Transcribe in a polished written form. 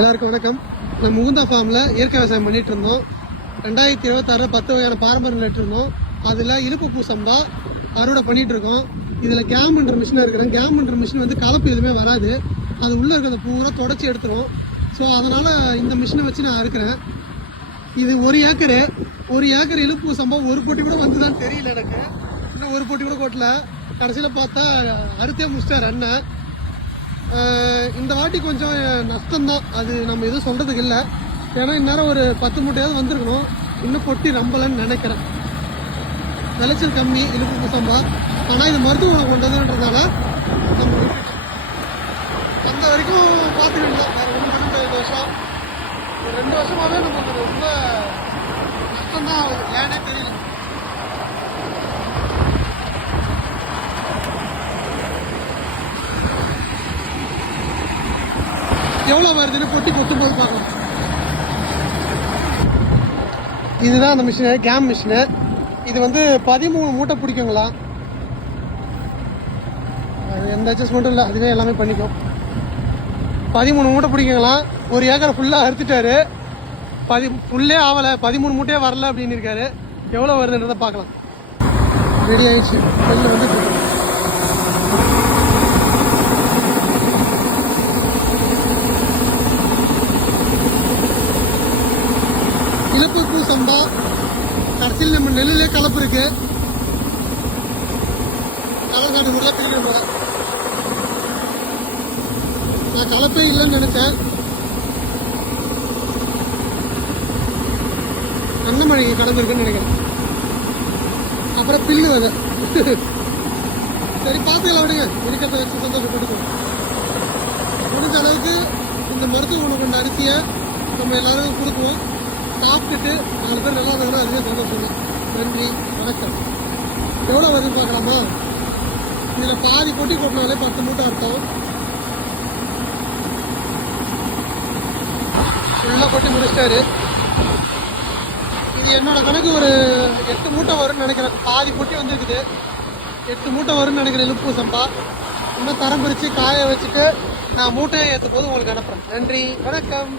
எல்லாருக்கும் வணக்கம். நம்ம முகுந்தா ஃபார்மில் இயற்கை விவசாயம் பண்ணிட்டு இருந்தோம். 2026 10 வகையான பாரம்பரியம் நட்டு இருந்தோம். அதில் இலுப்பு பூசம்பா அறுவடை பண்ணிட்டு இருக்கோம். இதில் கேம்ன்ற மிஷின் இருக்கிறேன். கேம்ன்ற மிஷின் வந்து கலப்பு எதுவுமே வராது. அது உள்ளே இருக்கிறத பூரா தொடச்சி எடுத்துரும். ஸோ அதனால் இந்த மிஷினை வச்சு நான் இருக்கிறேன். இது ஒரு ஏக்கர் இலுப்பு சம்பா ஒரு போட்டி கூட வந்துதான் தெரியல எனக்கு. இன்னும் ஒரு போட்டி கூட கொட்டல. கடைசியில் பார்த்தா அறுத்தே முடிச்சிட்டார் அண்ணன். இந்த வாட்டி கொஞ்சம் நஷ்டம்தான், அது நம்ம எதுவும் சொல்கிறதுக்கு இல்லை. ஏன்னா இந்நேரம் ஒரு 10 மூட்டையாவது வந்திருக்கணும். இன்னும் பொட்டி நம்பலன்னு நினைக்கிறேன். விளைச்சல் கம்மி இலுப்பு சம்பா. ஆனால் இது மருத்துவ குணம் கொண்டதுன்றதால நம்ம அந்த வரைக்கும் பார்த்துக்கிட்டோம். வேறு ஒன்றும் பண்ண முடியாது. வருஷம் ஒரு 2 வருஷமாகவே நமக்கு ரொம்ப நஷ்டம்தான் ஆகுது. ஏன்னே தெரியல. எவ்வளோ வருதுன்னு பொட்டி கொட்டும் போது பார்க்கலாம். இதுதான் அந்த மிஷினு, கேம் மிஷினு. இது வந்து 13 மூட்டை பிடிக்குங்களா. அது எந்த அட்ஜஸ்ட்மெண்ட்டும் இல்லை, அதுவே எல்லாமே பண்ணிக்கும். 13 மூட்டை பிடிக்குங்களா. ஒரு ஏக்கரை ஃபுல்லாக அறுத்துட்டாரு. ஃபுல்லே ஆகலை, 13 மூட்டையே வரல அப்படின்னு இருக்காரு. எவ்வளோ வருதுன்றதை பார்க்கலாம். ரெடி ஆயிடுச்சு. வெளில வந்து இலுப்பு சம்பா கடைசியில் நம்ம நெல்லிலே கலப்பு இருக்கு. கலக்காடு கூட பிரிக்கணும். நான் கலப்பே இல்லைன்னு நினைச்சேன். அன்னமழை கலந்துருக்குன்னு நினைக்கிறேன். அப்புறம் பில்லு வதை. சரி பார்த்துக்கலாம், விடுங்க. இருக்கிறத வச்சு சந்தோஷப்பட்டுக்கணும். முடிஞ்ச அளவுக்கு இந்த மருத்துவ குணம் கொண்ட அரிசியை நம்ம எல்லாரும் கொடுக்குவோம். சாப்பிட்டுட்டு 4 பேர் நல்லா இருந்தாங்கன்னா அதுவே சந்தோஷம். நன்றி, வணக்கம். எவ்வளோ வருதுன்னு பார்க்கலாமா. இதில் பாதி கொட்டி கொட்டினாலே 10 மூட்டை அர்த்தம். ஃபுல்லாக கொட்டி முடிச்சிட்டாரு. இது என்னோட கணக்கு ஒரு 8 மூட்டை வரும்னு நினைக்கிறேன். பாதி கொட்டி வந்துருக்குது. 8 மூட்டை வரும்னு நினைக்கிறேன் இலுப்பு சம்பா. இன்னும் தரம் பிரித்து காய வச்சுட்டு நான் மூட்டையை ஏற்ற போது உங்களுக்கு அனுப்புகிறேன். நன்றி, வணக்கம்.